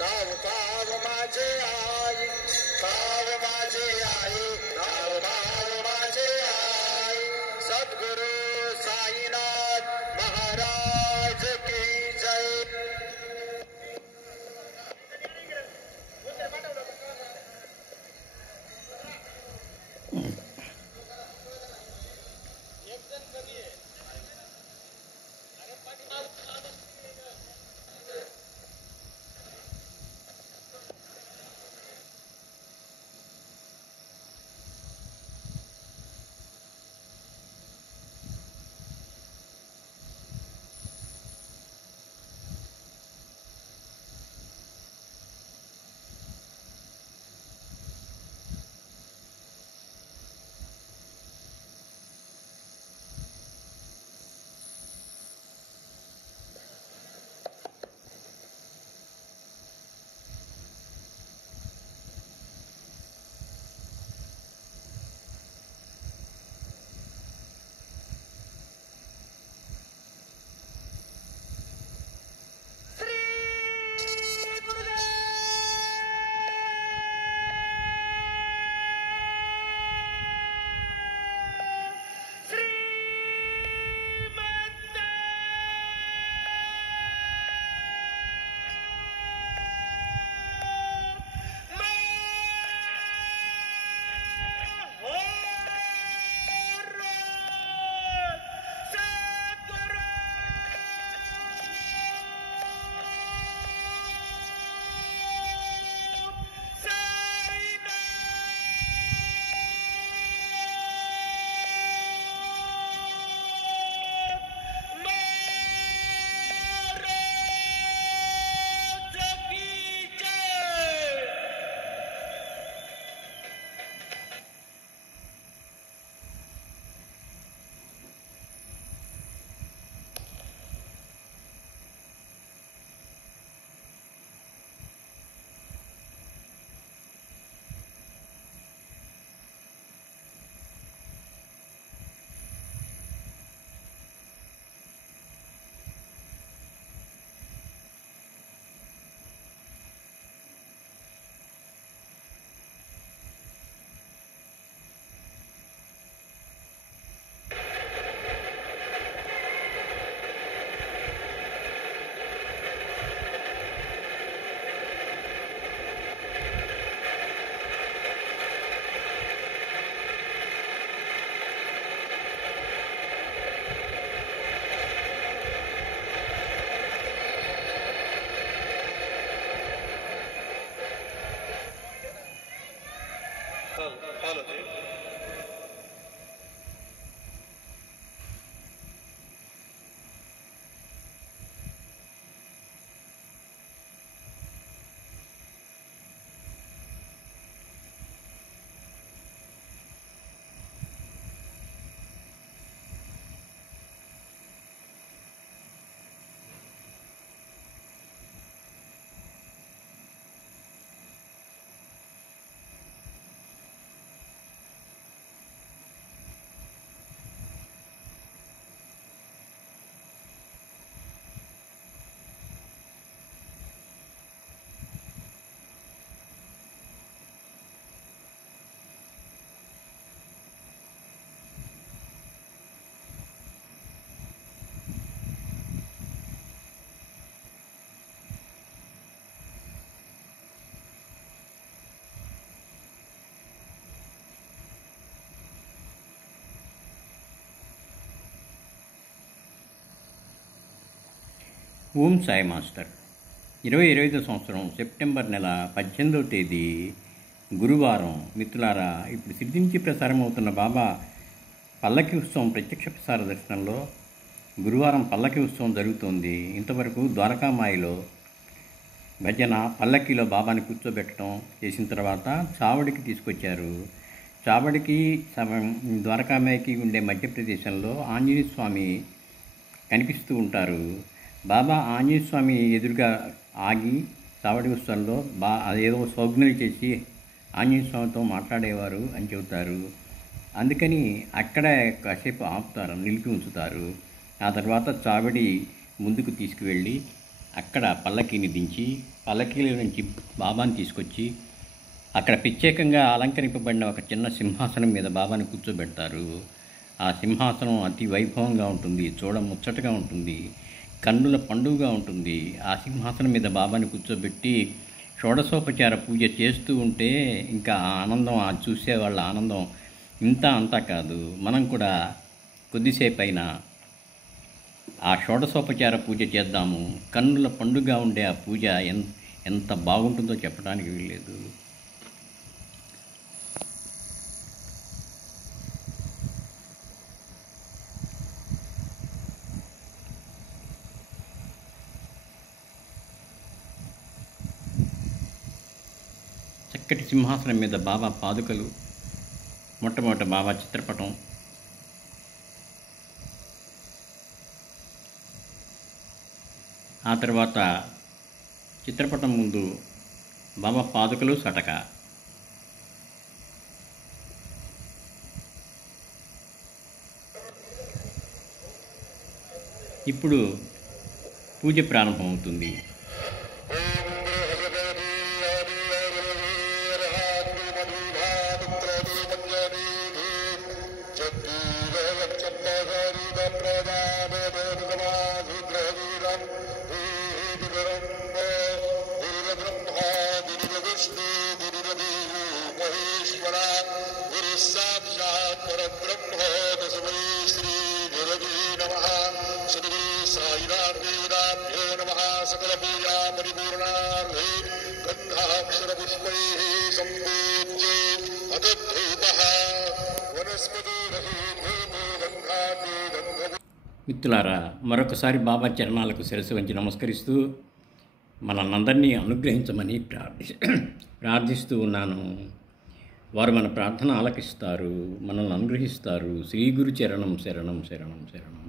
राव भाव माझे आई, भाव माझे आई, राव भाव माझे आई। सद्गुरु साईनाथ महाराज की जय। ఓం సాయి మాస్టర్ 2025 సంవత్సరం సెప్టెంబర్ నెల 18వ తేదీ గురువారం. మిత్రులారా, ఇప్పుడు సిద్ధించి ప్రసారం అవుతున్న బాబా పల్లకి ఉత్సవం ప్రత్యక్ష ప్రసార దర్శనంలో గురువారం పల్లకి ఉత్సవం జరుగుతోంది. ఇంతవరకు ద్వారకామాయిలో భజన, పల్లకీలో బాబాని కూర్చోబెట్టడం చేసిన తర్వాత చావడికి తీసుకొచ్చారు. చావడికి ద్వారకామాయికి ఉండే మధ్యప్రదేశంలో ఆంజనేయ స్వామి కనిపిస్తూ ఉంటారు. బాబా ఆంజనేయ స్వామి ఎదురుగా ఆగి చావడి ఉత్సవంలో అదేదో సౌజ్ఞలు చేసి ఆంజనేయ స్వామితో మాట్లాడేవారు అని చెబుతారు. అందుకని అక్కడ కాసేపు ఆపుతారు, నిలిపి ఉంచుతారు. ఆ తర్వాత చావడి ముందుకు తీసుకువెళ్ళి అక్కడ పల్లకీని దించి పల్లకీలో నుంచి బాబాని తీసుకొచ్చి అక్కడ ప్రత్యేకంగా అలంకరింపబడిన ఒక చిన్న సింహాసనం మీద బాబాని కూర్చోబెడతారు. ఆ సింహాసనం అతి వైభవంగా ఉంటుంది, చూడ ముచ్చటగా ఉంటుంది, కన్నుల పండుగగా ఉంటుంది. ఆ సింహాసనం మీద బాబాని కూర్చోబెట్టి షోడశోపచార పూజ చేస్తూ ఉంటే ఇంకా ఆ ఆనందం, ఆ చూసే వాళ్ళ ఆనందం ఇంత అంతా కాదు. మనం కూడా కొద్దిసేపు అయినా ఆ షోడశోపచార పూజ చేద్దాము. కన్నుల పండుగగా ఉండే ఆ పూజ ఎంత బాగుంటుందో చెప్పడానికి వీల్లేదు. చక్కటి సింహాసనం మీద బాబా పాదుకలు, మొట్టమొదట బాబా చిత్రపటం, ఆ తర్వాత చిత్రపటం ముందు బాబా పాదుకలు, సటక. ఇప్పుడు పూజ ప్రారంభమవుతుంది. మిత్రులారా, మరొకసారి బాబా చరణాలకు శిరస్సు వంచి నమస్కరిస్తూ మనల్నందరినీ అనుగ్రహించమని ప్రార్థిస్తూ ఉన్నాను. వారు మన ప్రార్థన ఆలకిస్తారు, మనల్ని అనుగ్రహిస్తారు. శ్రీ గురు చరణం శరణం శరణం శరణం.